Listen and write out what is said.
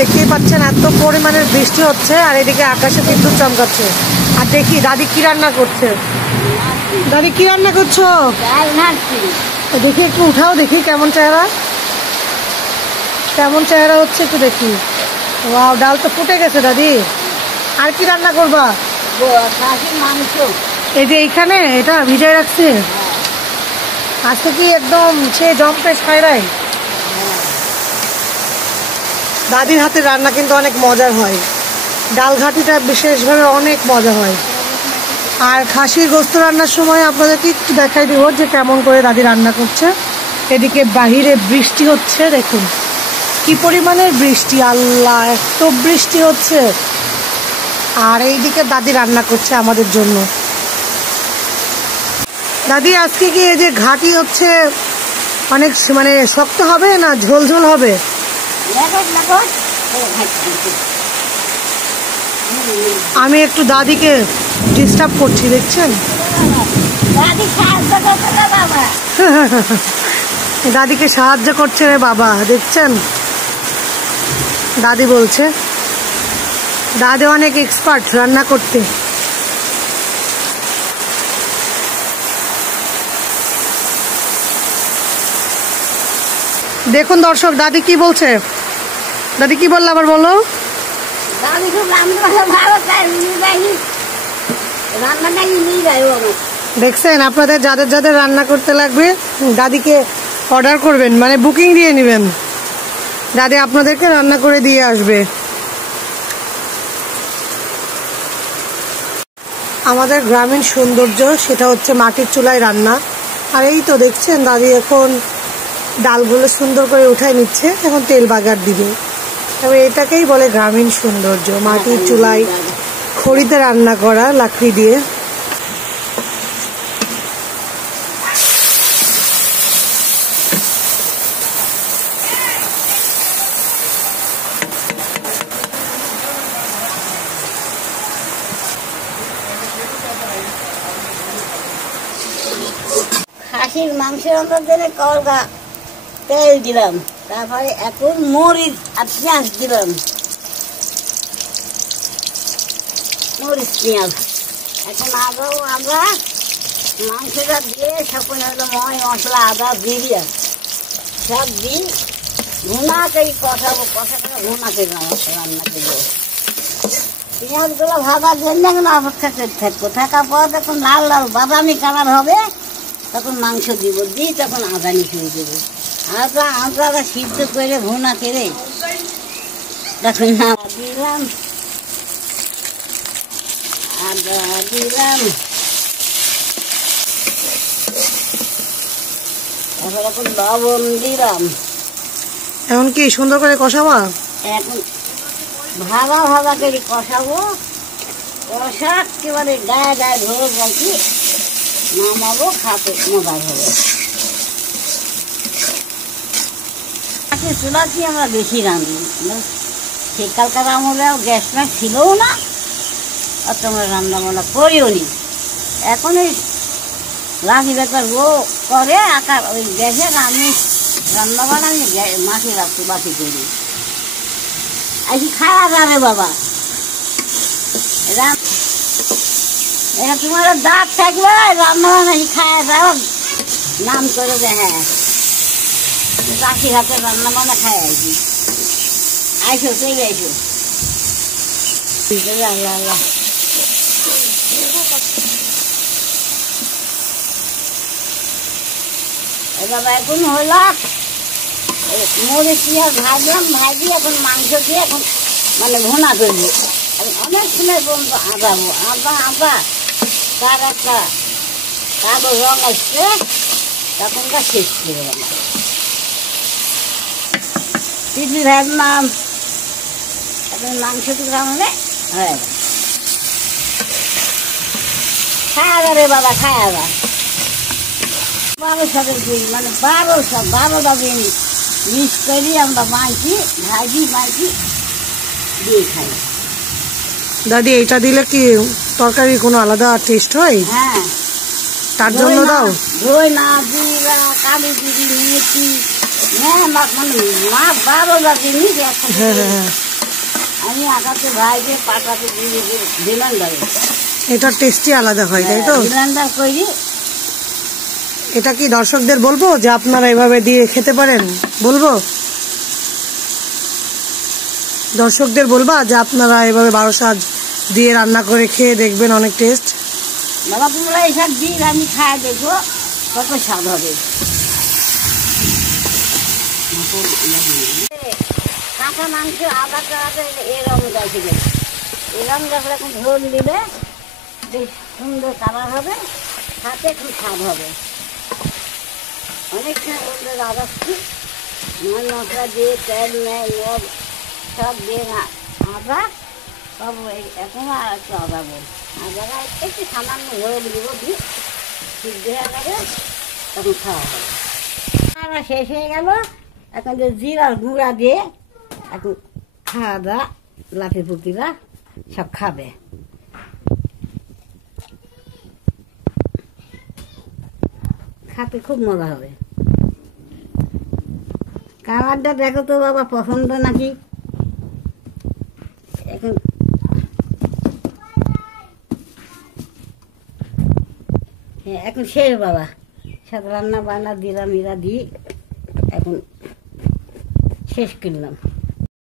দেখতেই পাচ্ছেন এত পরিমাণের বৃষ্টি হচ্ছে আর এদিকে আকাশে বিদ্যুৎ চমকাচ্ছে। আর দেখি দাদি কি রান্না করছে। দাদি কি রান্না করছো? দেখি একটু উঠাও, দেখি কেমন চেহারা হচ্ছে একটু দেখি। ওয়াও, ডাল তো ফুটে গেছে দাদি। আর কি রান্না করবা? মাংস। এই যে এইখানে এটা ভিজাই রাখছে আজকে কি একদম সে জম্পেশ ফ্রাইড। দাদির হাতের রান্না কিন্তু অনেক মজার হয়, ডাল ঘাটিটা বিশেষভাবে অনেক মজা হয়। আর খাসির গোস্ত রান্নার সময় আপনাদেরকে একটু দেখাই দিব যে কেমন করে দাদি রান্না করছে। এদিকে বাহিরে বৃষ্টি হচ্ছে, দেখুন কি পরিমাণের বৃষ্টি, আল্লাহ এত বৃষ্টি হচ্ছে। আর এইদিকে দাদি রান্না করছে আমাদের জন্য। দাদি আজকে কি এই যে ঘাটি হচ্ছে অনেক মানে শক্ত হবে না ঝোল ঝোল হবে? আমি একটু দাদিকে ডিস্টার্ব করছি, দেখছেন দাদিকে সাহায্য করছে রে বাবা, দেখছেন দাদি বলছে দাদি অনেক এক্সপার্ট রান্না করতে। দেখুন দর্শক দাদি কি বলছে, দাদি কি বললো আবার বলো। দেখছেন আপনাদের যাদের যাদের রান্না করতে লাগবে দাদিকে অর্ডার করবেন, মানে বুকিং দিয়ে নেবেন, দাদি আপনাদেরকে রান্না করে দিয়ে আসবে। আমাদের গ্রামীণ সৌন্দর্য সেটা হচ্ছে মাটির চুলায় রান্না। আর এই তো দেখছেন দাদি এখন ডালগুলো সুন্দর করে উঠায় নিচ্ছে, এখন তেল বাগার দিবে। তবে এটাকেই বলে গ্রামীণ সৌন্দর্য, মাটির চুলায় খড়িতে রান্না করা লাকড়ি দিয়ে। খাসির মাংসের অন্তর কলকা তেল দিলাম, তারপরে এখন মরিচ আর পেঁয়াজ দিলাম, মরিচ পেঁয়াজ। এখন আদা মাংসটা দিয়ে সকল হলো ময় মশলা আদা জিরিয়া সব দিন ঘুমাতেই কষাবো, কষা করে ঘুমাতে রান্না করবো। পেঁয়াজগুলো ভাজার জন্য এখন অপেক্ষা করতে থাকবো, থাকার পর যখন লাল লাল বাদামি কালার হবে তখন মাংস দিব, দিই তখন আদানি শুরু দেবো। আদা সিদ্ধ করে ভুনা করে তখন দিলাম, আদা দিলাম, এখন লবণ দিলাম। এখন কি সুন্দর করে কষাবা? এখন ভাজা করে কষাবো, কষা একেবারে গায়ে গায়ে ধরো বলছি নামাবো, খাতে মজার হবে। চুলাটি আমরা বেশি রাঁধি, শীতকালকার আমলেও গ্যাস ম্যাস ছিলও না, অত আমরা রান্না বান্না করিও নি। এখন এই লাঠি বেকার ও করে আকার ওই গ্যাসে আমি রান্না বান্না আমি মাটি রাখতে বাটি করি। আজকে খাওয়া যাবে বাবা, এটা তোমার দাঁত থাকবে রান্না বান্না খাওয়া যাওয়া নাম করে যে হ্যাঁ চাষি হাতে রান্না বান্না খাই আইসি। আইসো চলে আইসো। আল্লাহ আল্লাহ বাবা এখন হল মরিচ পেঁয়াজ ভাজলাম, ভাজি এখন মাংস দিয়ে এখন মানে ভুনা করবো। অনেক সময় পর্যন্ত আদাবো, আদা তার একটা কালো রং আসছে তখনকার শেষ করে তিতলি ভাজলাম, এখন মাংস দিলাম হয়ে গেল। খাওয়া যাবে বাবা, খাওয়া যা 12 সালের দিন মানে 12টা দিন মিক্স করি আমরা মাইকি ভাজি মাইকি দিয়ে খাই। দাদি এটা দিলে কি তরকারি কোনো আলাদা টেস্ট হয়? হ্যাঁ, তার জন্য দাও দই না জিরা কালি জিরি মেথি, হ্যাঁ মানে 12টা জিনিস। হ্যাঁ হ্যাঁ আমি আটাতে ভাইকে পাটাতে দিয়ে ব্লেন্ডারে এটার টেস্টই আলাদা হয়, তাই তো? ব্লেন্ডার করি। এটা কি দর্শকদের বলবো যে আপনারা এভাবে দিয়ে খেতে পারেন? বলবো দর্শকদের বলবা যে আপনারা এভাবে 12 শাক দিয়ে রান্না করে খেয়ে দেখবেন, অনেক টেস্ট। বাবা তোমরা এইসব দিন আমি খায় দেখবো কত স্বাদ হবে। কাঁচা মাংস আদা কাটা এরম দেখে দেবে, এরম দেখলে এখন ঝোল দিলে বেশ সুন্দর কালার হবে, হাতে খুব স্বাদ হবে। অনেকটা বলতে আদাচ্ছি মাছ মশলা দিয়ে তেল নেয় লব সব দিয়ে আদা সব এখন আর একটু আদা বল আদাটা একটু সামান্য হয়ে দিব দিয়ে সিদ্ধ হয়ে যাবে, তখন খাওয়া হবে। আর শেষ হয়ে গেল, এখন যে জিরার গুঁড়া দিয়ে এখন খাওয়া দাওয়া লাফি পুতিরা সব খাবে। খাতে খুব মজা হবে। কালারটা দেখো তো বাবা পছন্দ নাকি? এখন হ্যাঁ এখন শেষ বাবা, সব রান্না বান্না দিলাম এরা দিয়ে এখন শেষ করলাম।